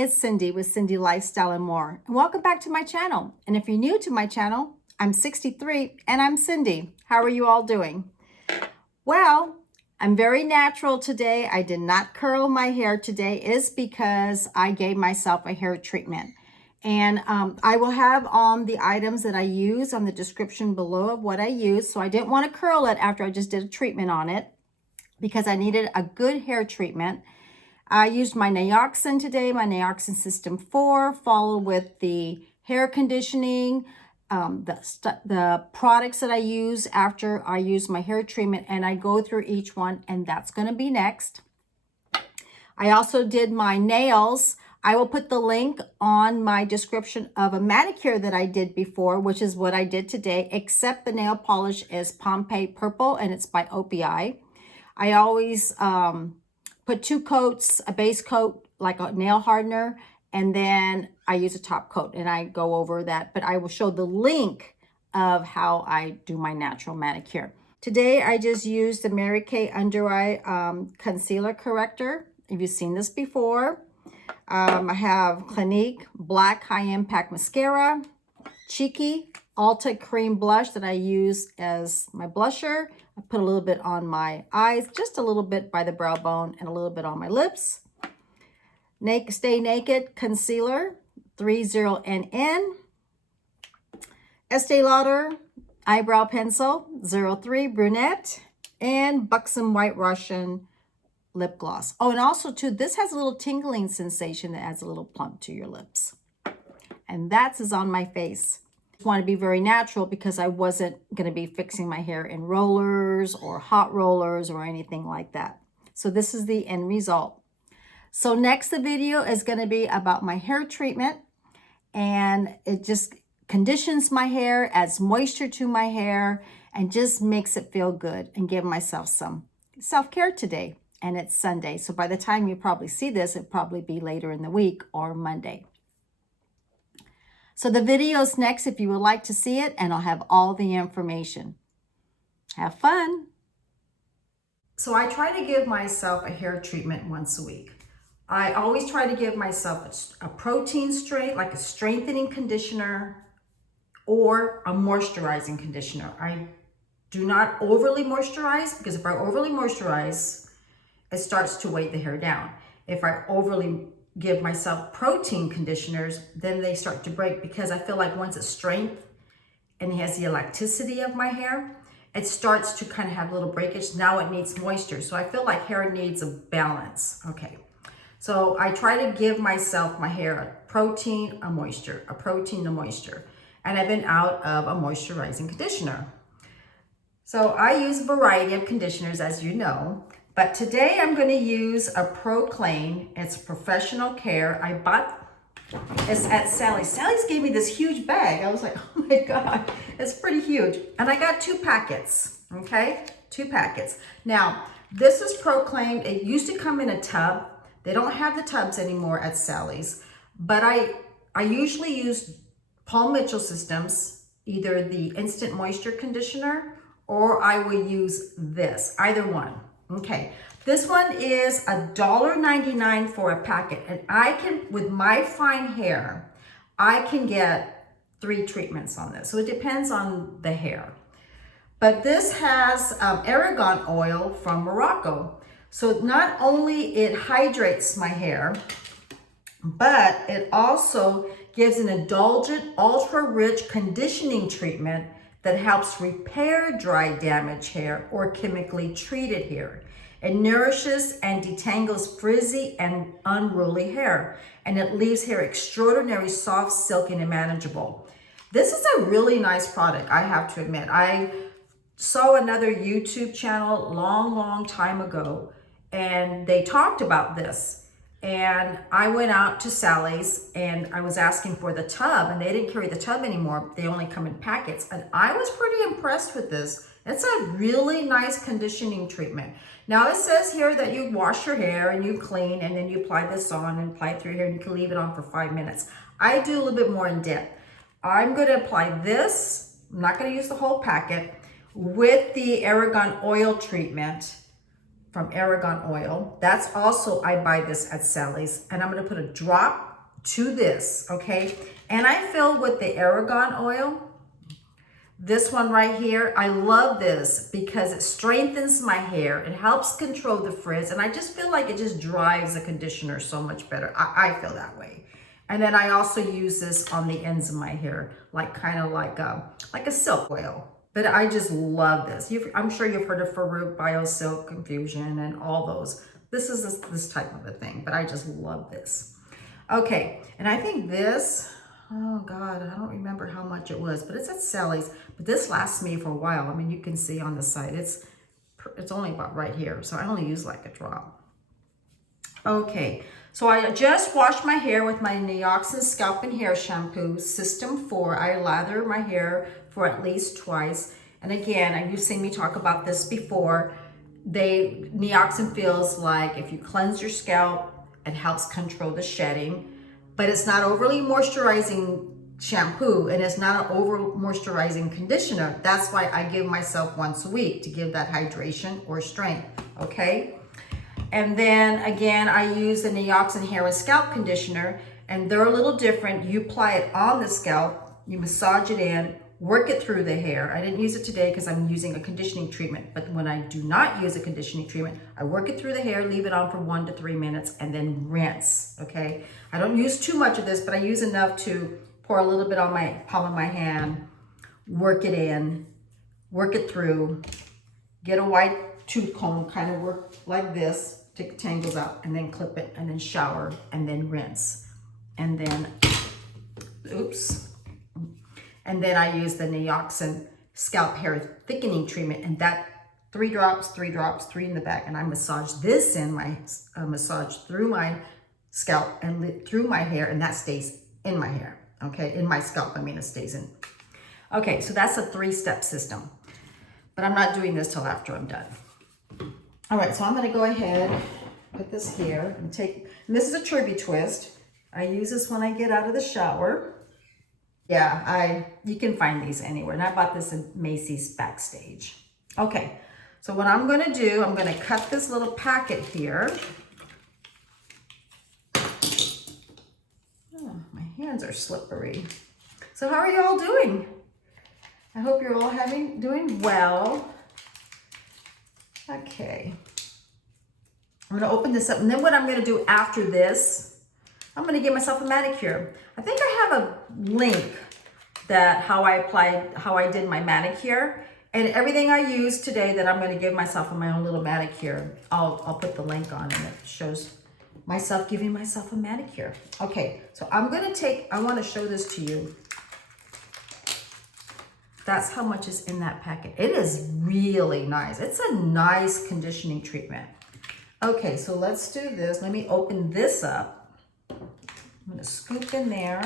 it's Cindy with Cindy Lifestyle and More. And welcome back to my channel. And if you're new to my channel, I'm 63 and I'm Cindy. How are you all doing? Well, I'm very natural today. I did not curl my hair today. It's because I gave myself a hair treatment. And I will have on the items that I use on the description below of what I use. So I didn't want to curl it after I just did a treatment on it because I needed a good hair treatment. I used my Nioxin today, my Nioxin System 4, followed with the hair conditioning, the products that I use after I use my hair treatment, and I go through each one, and that's going to be next. I also did my nails. I will put the link on my description of a manicure that I did before, which is what I did today, except the nail polish is Pompeii Purple, and it's by Opi. I always put 2 coats, a base coat, like a nail hardener, and then I use a top coat, and I go over that. But I will show the link of how I do my natural manicure. Today, I just used the Mary Kay Under Eye Concealer Corrector. If you've seen this before, I have Clinique Black High Impact Mascara, Cheeky Ulta Cream Blush that I use as my blusher. I put a little bit on my eyes, just a little bit by the brow bone, and a little bit on my lips. Stay Naked Concealer, 30NN. Estee Lauder Eyebrow Pencil, 03 Brunette. And Buxom White Russian Lip Gloss. Oh, and also, too, this has a little tingling sensation that adds a little plump to your lips. And that's on my face. Want to be very natural because I wasn't going to be fixing my hair in rollers or hot rollers or anything like that. So this is the end result. So next, the video is going to be about my hair treatment, and it just conditions my hair, adds moisture to my hair, and just makes it feel good, and give myself some self-care today. And it's Sunday, so by the time you probably see this, it'll probably be later in the week or Monday. So the video's next if you would like to see it, and I'll have all the information. Have fun. So I try to give myself a hair treatment once a week. I always try to give myself a protein straight, like a strengthening conditioner or a moisturizing conditioner. I do not overly moisturize, because if I overly moisturize, it starts to weigh the hair down. If I overly give myself protein conditioners, then they start to break, because I feel like once it's strength and it has the elasticity of my hair, it starts to kind of have a little breakage. Now it needs moisture. So I feel like hair needs a balance. Okay. So I try to give myself my hair a protein, a moisture, a protein, a moisture. And I've been out of a moisturizing conditioner. So I use a variety of conditioners, as you know. But today I'm going to use a Proclaim. It's professional care. I bought this at Sally's. Sally's gave me this huge bag. I was like, oh my God, it's pretty huge. And I got 2 packets, okay? 2 packets. Now, this is Proclaim. It used to come in a tub. They don't have the tubs anymore at Sally's. But I usually use Paul Mitchell Systems, either the Instant Moisture Conditioner, or I will use this, either one. Okay, this one is $1.99 for a packet, and I can, with my fine hair, I can get 3 treatments on this. So it depends on the hair. But this has ARAGAN Oil from Morocco. So not only it hydrates my hair, but it also gives an indulgent, ultra-rich conditioning treatment that helps repair dry, damaged hair or chemically treated hair. It nourishes and detangles frizzy and unruly hair, and it leaves hair extraordinary, soft, silky, and manageable. This is a really nice product, I have to admit. I saw another YouTube channel long time ago, and they talked about this. And I went out to Sally's and I was asking for the tub, and they didn't carry the tub anymore. They only come in packets. And I was pretty impressed with this. It's a really nice conditioning treatment. Now it says here that you wash your hair and you clean, and then you apply this on and apply it through your hair, and you can leave it on for 5 minutes. I do a little bit more in depth. I'm going to apply this. I'm not going to use the whole packet, with the ARGAN Oil treatment from ARGAN Oil. That's also, I buy this at Sally's, and I'm going to put a drop to this, okay? And I feel with the ARAGAN oil, this one right here, I love this because it strengthens my hair. It helps control the frizz. And I just feel like it just drives the conditioner so much better. I feel that way. And then I also use this on the ends of my hair, like kind of like a silk oil. But I just love this. I'm sure you've heard of Farouk, BioSilk, Confusion, and all those. This is this type of a thing, but I just love this. Okay, and I think this, oh God, I don't remember how much it was, but it's at Sally's. But this lasts me for a while. I mean, you can see on the side, it's only about right here. So I only use like a drop. Okay, so I just washed my hair with my Nioxin Scalp and Hair Shampoo, System 4. I lather my hair for at least twice. And again, you've seen me talk about this before. Nioxin feels like if you cleanse your scalp, it helps control the shedding, but it's not overly moisturizing shampoo and it's not an over moisturizing conditioner. That's why I give myself once a week to give that hydration or strength, okay? And then again, I use the Nioxin Hair and Scalp Conditioner, and they're a little different. You apply it on the scalp, you massage it in, work it through the hair. I didn't use it today because I'm using a conditioning treatment, but when I do not use a conditioning treatment, I work it through the hair, leave it on for 1 to 3 minutes, and then rinse, okay? I don't use too much of this, but I use enough to pour a little bit on my palm of my hand, work it in, work it through, get a white tooth comb, kind of work like this, take the tangles out, and then clip it, and then shower, and then rinse. And then, oops. And then I use the Nioxin Scalp Hair Thickening Treatment, and that 3 drops, 3 drops, 3 in the back, and I massage this in my, massage through my scalp and through my hair, and that stays in my hair, okay? In my scalp, I mean, it stays in. Okay, so that's a 3-step system, but I'm not doing this till after I'm done. All right, so I'm gonna go ahead, put this here, and this is a Turby Twist. I use this when I get out of the shower. Yeah, you can find these anywhere, and I bought this in Macy's Backstage. Okay, so what I'm gonna do, I'm gonna cut this little packet here. Oh, my hands are slippery. So how are you all doing? I hope you're all doing well. Okay, I'm gonna open this up, and then what I'm gonna do after this, I'm gonna give myself a manicure. I think I have a link that how I did my manicure, and everything I used today that I'm gonna give myself in my own little manicure, I'll put the link on, and it shows myself giving myself a manicure. Okay, so I wanna show this to you. That's how much is in that packet. It is really nice. It's a nice conditioning treatment. Okay, so let's do this. Let me open this up. I'm gonna scoop in there.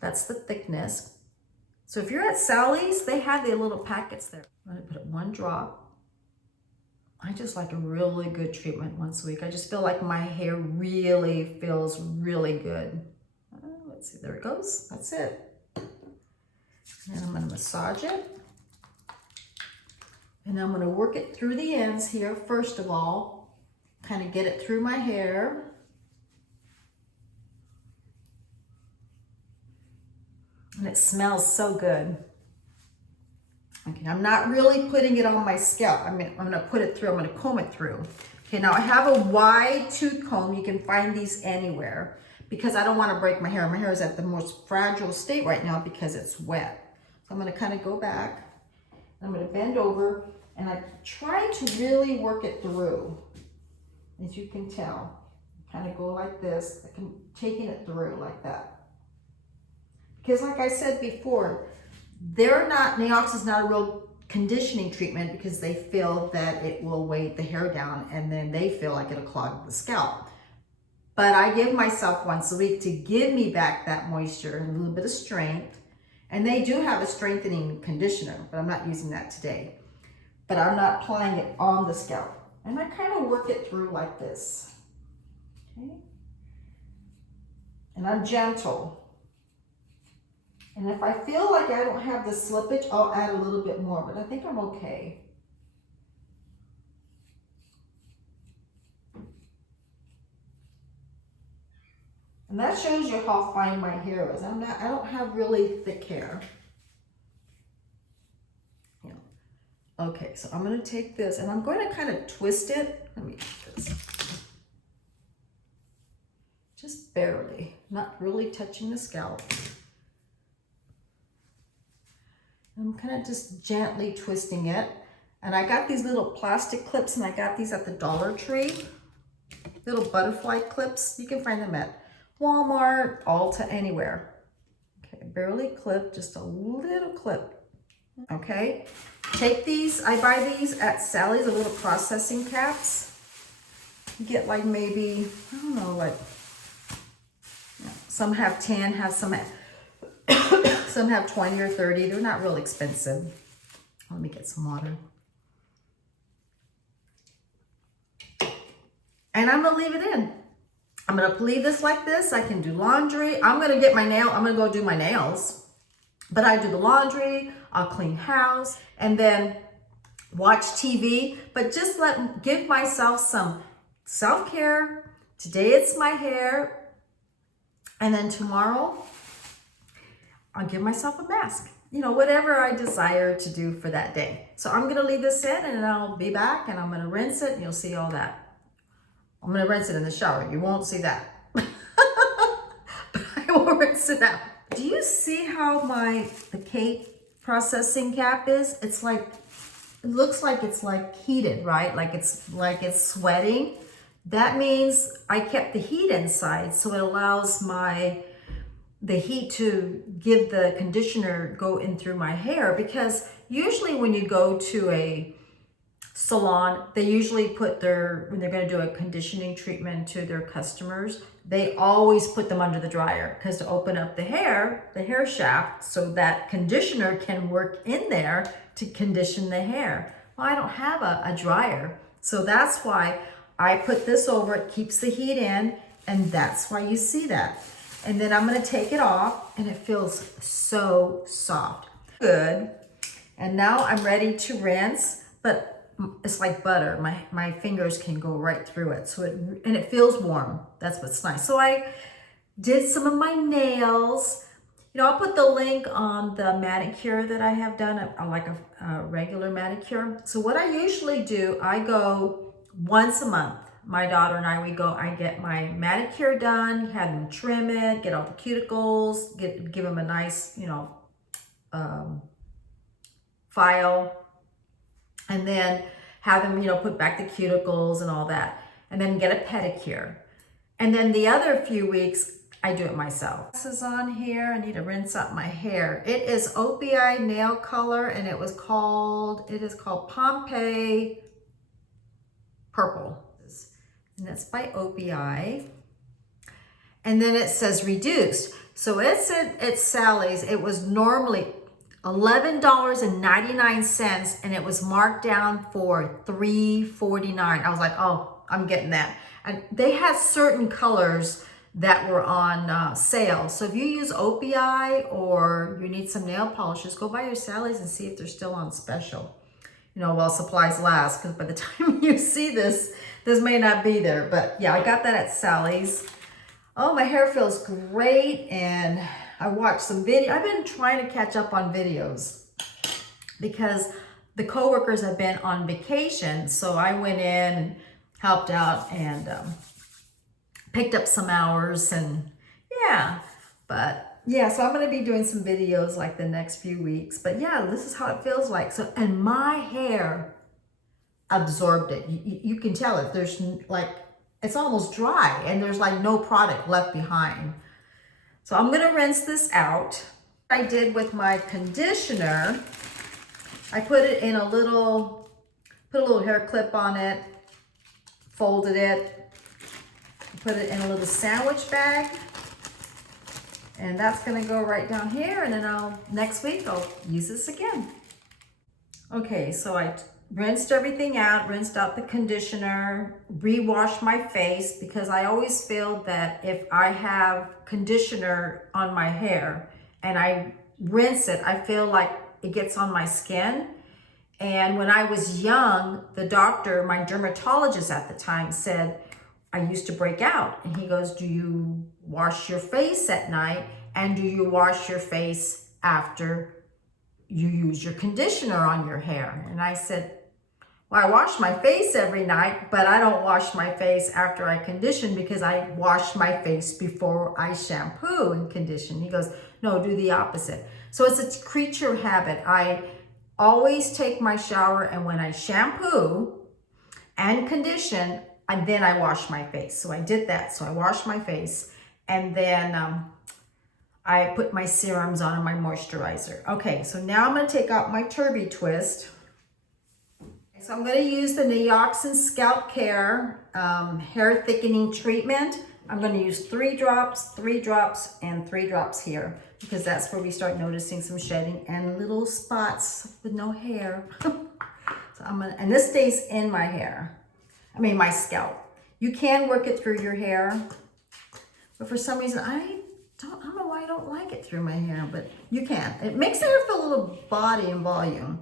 That's the thickness. So if you're at Sally's, they have the little packets there. I'm gonna put 1 drop. I just like a really good treatment once a week. I just feel like my hair really feels really good. Let's see, there it goes. That's it. And I'm gonna massage it. And I'm gonna work it through the ends here, first of all, kind of get it through my hair. And it smells so good. Okay, I'm not really putting it on my scalp. I'm gonna put it through, I'm gonna comb it through. Okay, now I have a wide tooth comb. You can find these anywhere because I don't wanna break my hair. My hair is at the most fragile state right now because it's wet. So I'm gonna kind of go back. I'm gonna bend over, and I try to really work it through. As you can tell, kind of go like this, taking it through like that. Because like I said before, Nioxin's not a real conditioning treatment because they feel that it will weigh the hair down, and then they feel like it'll clog the scalp. But I give myself once a week to give me back that moisture and a little bit of strength. And they do have a strengthening conditioner, but I'm not using that today. But I'm not applying it on the scalp. And I kind of work it through like this. Okay? And I'm gentle. And if I feel like I don't have the slippage, I'll add a little bit more, but I think I'm okay. And that shows you how fine my hair is. I don't have really thick hair. Yeah. Okay, so I'm gonna take this and I'm going to kind of twist it. Let me do this. Just barely, not really touching the scalp. I'm kind of just gently twisting it. And I got these little plastic clips, and I got these at the Dollar Tree. Little butterfly clips. You can find them at Walmart, Ulta, anywhere. Okay, barely clip, just a little clip. Okay, take these. I buy these at Sally's, the little processing caps. You get like maybe, I don't know, like, some have 10, have some have, some have 20 or 30. They're not real expensive. Let me get some water. And I'm gonna leave it in. I'm gonna leave this like this. I can do laundry. I'm gonna go do my nails. But I do the laundry, I'll clean house, and then watch TV. But just give myself some self-care. Today it's my hair. And then tomorrow, I'll give myself a mask. You know, whatever I desire to do for that day. So I'm gonna leave this in and I'll be back and I'm gonna rinse it and you'll see all that. I'm gonna rinse it in the shower. You won't see that. But I will rinse it out. Do you see how the cake processing cap is? It's like, it looks like it's like heated, right? Like it's sweating. That means I kept the heat inside, so it allows the heat to give the conditioner go in through my hair, because usually when you go to a salon, they usually put when they're going to do a conditioning treatment to their customers, they always put them under the dryer, because to open up the hair shaft, so that conditioner can work in there to condition the hair. Well, I don't have a dryer, so that's why I put this over. It keeps the heat in, and that's why you see that. And then I'm going to take it off, and it feels so soft. Good. And now I'm ready to rinse, but it's like butter. My fingers can go right through it. And it feels warm. That's what's nice. So I did some of my nails. You know, I'll put the link on the manicure that I have done. I like a regular manicure. So what I usually do, I go once a month. My daughter and I get my manicure done, have them trim it, get all the cuticles, give them a nice, file. And then have them, put back the cuticles and all that. And then get a pedicure. And then the other few weeks, I do it myself. This is on here. I need to rinse out my hair. It is Opi nail color, and it is called Pompeii Purple. And that's by Opi. And then it says reduced. So it's at Sally's. It was normally $11.99, and it was marked down for $3.49. I was like, oh, I'm getting that. And they had certain colors that were on sale. So if you use Opi or you need some nail polishes, go by your Sally's and see if they're still on special. While supplies last, because by the time you see this may not be there. But yeah, I got that at Sally's. Oh, my hair feels great, and I watched some video. I've been trying to catch up on videos because the coworkers have been on vacation. So I went in and helped out and picked up some hours, and yeah, so I'm going to be doing some videos like the next few weeks. But yeah, this is how it feels like. So, and my hair absorbed it. You can tell it. There's like, it's almost dry, and there's like no product left behind. So I'm going to rinse this out. I did with my conditioner, I put it in put a little hair clip on it, folded it, put it in a little sandwich bag. And that's gonna go right down here, and then next week I'll use this again. Okay, so I rinsed everything out, rinsed out the conditioner, re-washed my face, because I always feel that if I have conditioner on my hair and I rinse it, I feel like it gets on my skin. And when I was young, the doctor, my dermatologist at the time, said, I used to break out. And he goes, do you wash your face at night? And do you wash your face after you use your conditioner on your hair? And I said, well, I wash my face every night, but I don't wash my face after I condition because I wash my face before I shampoo and condition. He goes, no, do the opposite. So it's a creature habit. I always take my shower, and when I shampoo and condition, and then I wash my face. So I did that. So I washed my face, and then I put my serums on and my moisturizer. Okay, so now I'm going to take out my Turby Twist. So I'm going to use the Nioxin Scalp Care Hair Thickening Treatment. I'm going to use 3 drops, 3 drops, and 3 drops here, because that's where we start noticing some shedding and little spots with no hair. So I'm gonna, and this stays in my hair. I mean, my scalp. You can work it through your hair, but for some reason, I don't know why I don't like it through my hair, but you can. It makes the hair feel a little body and volume.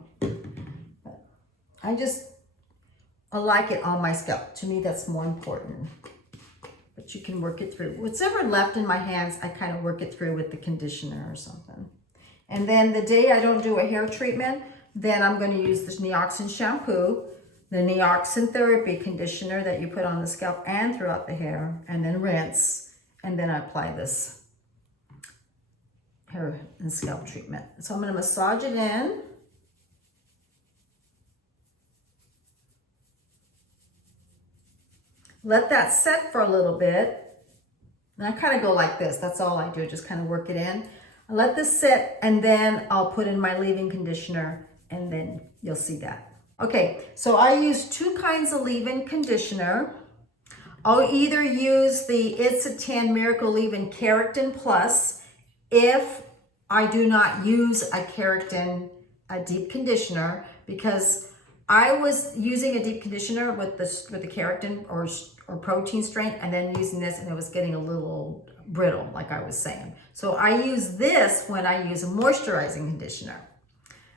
I like it on my scalp. To me, that's more important. But you can work it through. What's ever left in my hands, I kind of work it through with the conditioner or something. And then the day I don't do a hair treatment, then I'm going to use this Nioxin shampoo, the Nioxin therapy conditioner that you put on the scalp and throughout the hair, and then rinse. And then I apply this hair and scalp treatment. So I'm going to massage it in. Let that set for a little bit. And I kind of go like this. That's all I do, just kind of work it in. I let this sit, and then I'll put in my leave-in conditioner, and then you'll see that. Okay, so I use 2 kinds of leave-in conditioner. I'll either use the It's a 10 Miracle Leave-In Keratin Plus if I do not use a deep conditioner, because I was using a deep conditioner with the keratin or protein strength, and then using this, and it was getting a little brittle, like I was saying. So I use this when I use a moisturizing conditioner.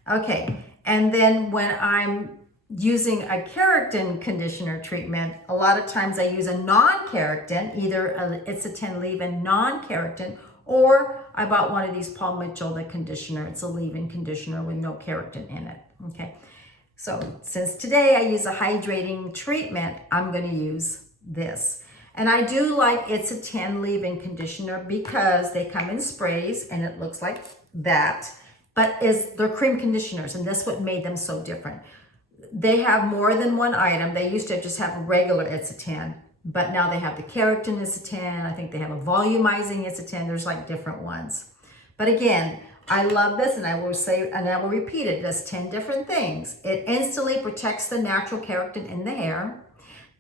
Okay, and then when I'm using a keratin conditioner treatment, a lot of times I use a non-keratin, either It's a 10 leave-in non-keratin, or I bought one of these Paul Mitchell, the conditioner. It's a leave-in conditioner with no keratin in it. Okay. So since today I use a hydrating treatment, I'm going to use this. And I do like It's a 10 leave-in conditioner because they come in sprays and it looks like that, but they're cream conditioners, and that's what made them so different. They have more than one item. They used to just have a regular It's a 10, but now they have the keratin It's a 10. I think they have a volumizing It's a 10. There's like different ones. But again, I love this, and I will say, and I will repeat it, it does 10 different things. It instantly protects the natural keratin in the hair.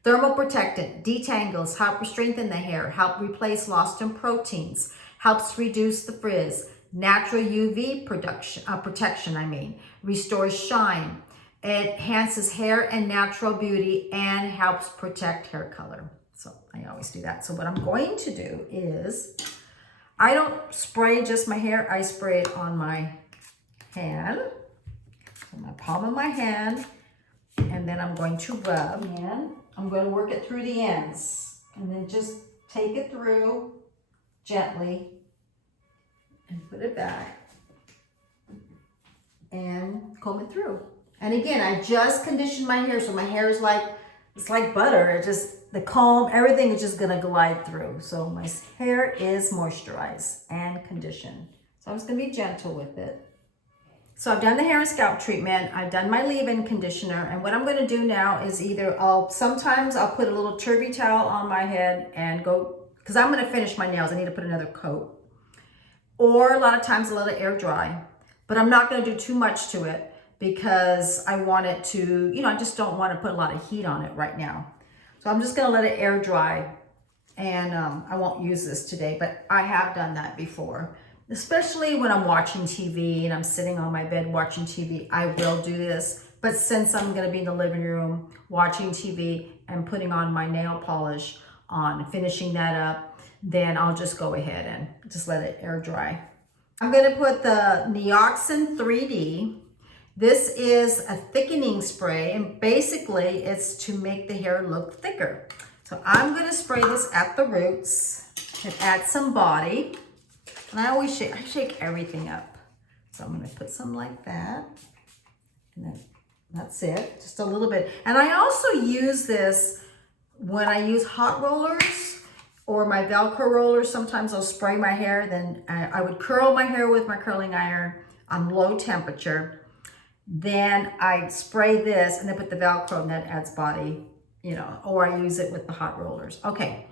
Thermoprotectant, detangles, help strengthen the hair, help replace lost in proteins, helps reduce the frizz, natural UV protection, restores shine. It enhances hair and natural beauty and helps protect hair color. So I always do that. So what I'm going to do is, I don't spray just my hair, I spray it on my hand, on my palm of my hand, and then I'm going to rub, and I'm going to work it through the ends, and then just take it through gently and put it back and comb it through. And again, I just conditioned my hair, so my hair is it's like butter. It just, the comb, everything is just gonna glide through. So my hair is moisturized and conditioned. So I'm just gonna be gentle with it. So I've done the hair and scalp treatment. I've done my leave-in conditioner. And what I'm gonna do now is either sometimes I'll put a little Turby towel on my head and go, because I'm gonna finish my nails. I need to put another coat. Or a lot of times I'll let it air dry. But I'm not gonna do too much to it, because I want it to, I just don't want to put a lot of heat on it right now. So I'm just going to let it air dry, and I won't use this today, but I have done that before. Especially when I'm watching TV and I'm sitting on my bed watching TV, I will do this. But since I'm going to be in the living room watching TV and putting on my nail polish on, finishing that up, then I'll just go ahead and just let it air dry. I'm going to put the Nioxin 3D. This is a thickening spray, and basically it's to make the hair look thicker. So I'm going to spray this at the roots and add some body. And I always shake everything up. So I'm going to put some like that. And then that's it, just a little bit. And I also use this when I use hot rollers or my Velcro rollers. Sometimes I'll spray my hair. Then I would curl my hair with my curling iron on low temperature. Then I spray this and then put the Velcro, and that adds body, you know, or I use it with the hot rollers. Okay.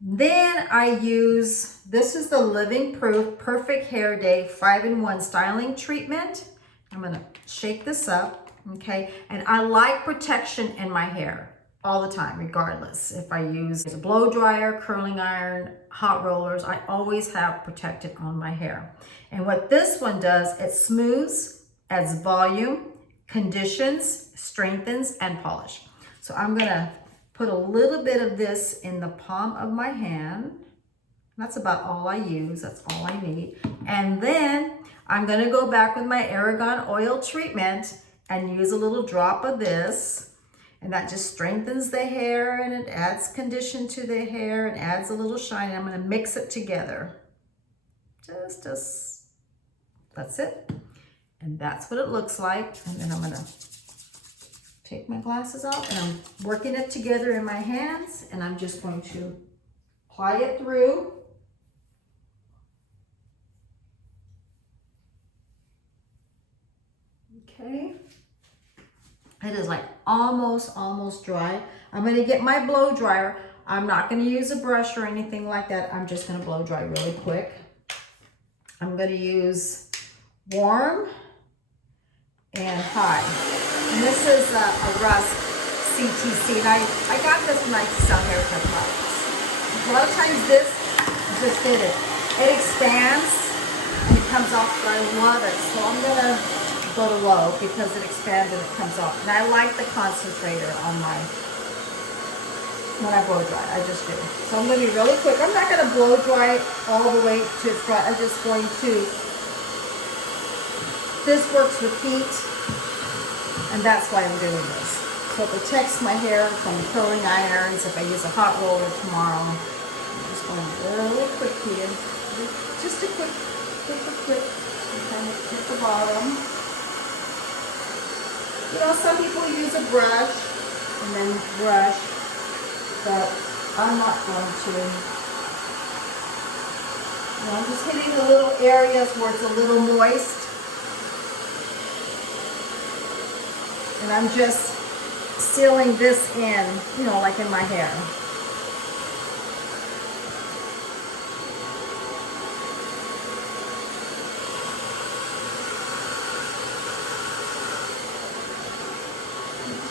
Then I use, this is the Living Proof Perfect Hair Day 5-in-1 Styling Treatment. I'm going to shake this up, okay? And I like protection in my hair all the time, regardless. If I use a blow dryer, curling iron, hot rollers, I always have protected on my hair. And what this one does, it smooths, adds volume, conditions, strengthens, and polish. So I'm going to put a little bit of this in the palm of my hand. That's about all I use. That's all I need. And then I'm going to go back with my ARAGAN Oil treatment and use a little drop of this. And that just strengthens the hair and it adds condition to the hair and adds a little shine. And I'm going to mix it together. Just, that's it. And that's what it looks like. And then I'm going to take my glasses off and I'm working it together in my hands, and I'm just going to apply it through. Okay. It is like almost dry. I'm going to get my blow dryer. I'm not going to use a brush or anything like that. I'm just going to blow dry really quick. I'm going to use warm and high. And this is a Rust CTC. And I got this when I sell haircut products. A lot of times this just did it. It expands and it comes off. I love it. So I'm going to go to low because it expands and it comes off. And I like the concentrator on my, when I blow dry, I just do. So I'm going to be really quick. I'm not going to blow dry all the way to front. I'm just going to, this works with heat, and that's why I'm doing this. So it protects my hair from curling irons if I use a hot roller tomorrow. I'm just going really quick here. Just a quick. Kind of hit the bottom. You know, some people use a brush and then brush, but I'm not going to. You know, I'm just hitting the little areas where it's a little moist. And I'm just sealing this in, you know, like in my hair.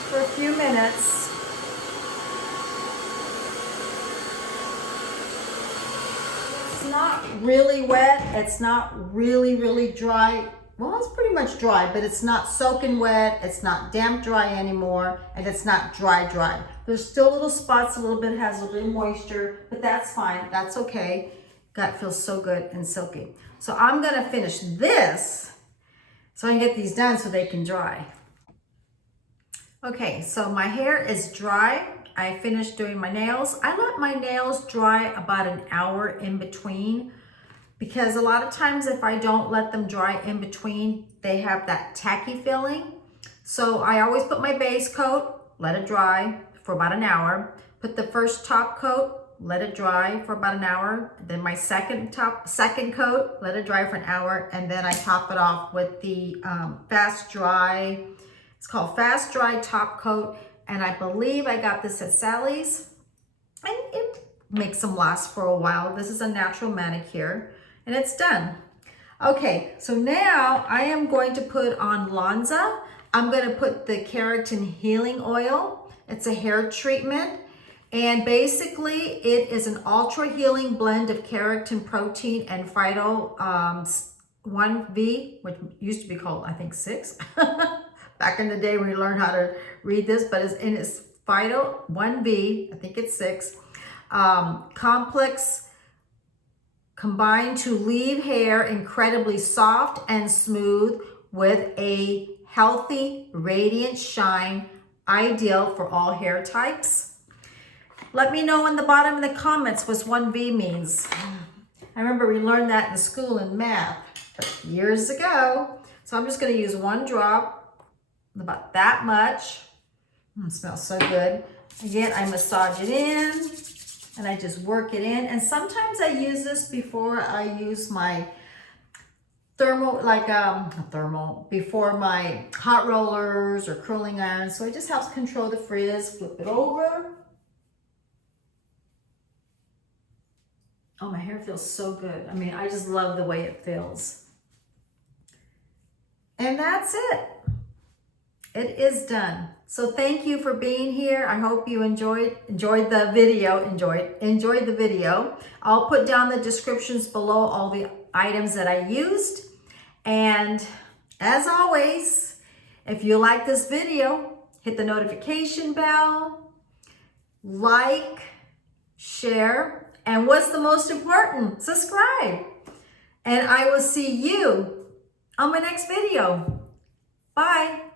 For a few minutes. It's not really wet. It's not really dry. Well, it's pretty much dry, but it's not soaking wet. It's not damp dry anymore, and it's not dry. There's still little spots, a little bit has a little moisture, but that's fine. That's okay. God, feels so good and silky. So I'm gonna finish this so I can get these done so they can dry. Okay, so my hair is dry. I finished doing my nails. I let my nails dry about an hour in between, because a lot of times if I don't let them dry in between, they have that tacky feeling. So I always put my base coat, let it dry for about an hour. Put the first top coat, let it dry for about an hour. Then my second coat, let it dry for an hour. And then I top it off with the Fast Dry. It's called Fast Dry Top Coat. And I believe I got this at Sally's. And it makes them last for a while. This is a natural manicure. And it's done. Okay, so now I am going to put on Lanza. I'm going to put the Keratin Healing Oil. It's a hair treatment. And basically it is an ultra healing blend of keratin protein and phyto 1V, which used to be called, I think, 6. Back in the day when we learned how to read this, but it's phyto 1V, I think it's 6. Complex combined to leave hair incredibly soft and smooth with a healthy, radiant shine, ideal for all hair types. Let me know in the bottom of the comments what 1V means. I remember we learned that in school in math years ago. So I'm just going to use 1 drop, about that much. It smells so good. Again, I massage it in and I just work it in. And sometimes I use this before I use my before my hot rollers or curling irons. So it just helps control the frizz. Flip it over. Oh, my hair feels so good. I mean, I just love the way it feels. And that's it. It is done. So thank you for being here. I hope you enjoyed the video. Enjoyed the video. I'll put down the descriptions below all the items that I used. And as always, if you like this video, hit the notification bell, like, share, and what's the most important? Subscribe. And I will see you on my next video. Bye.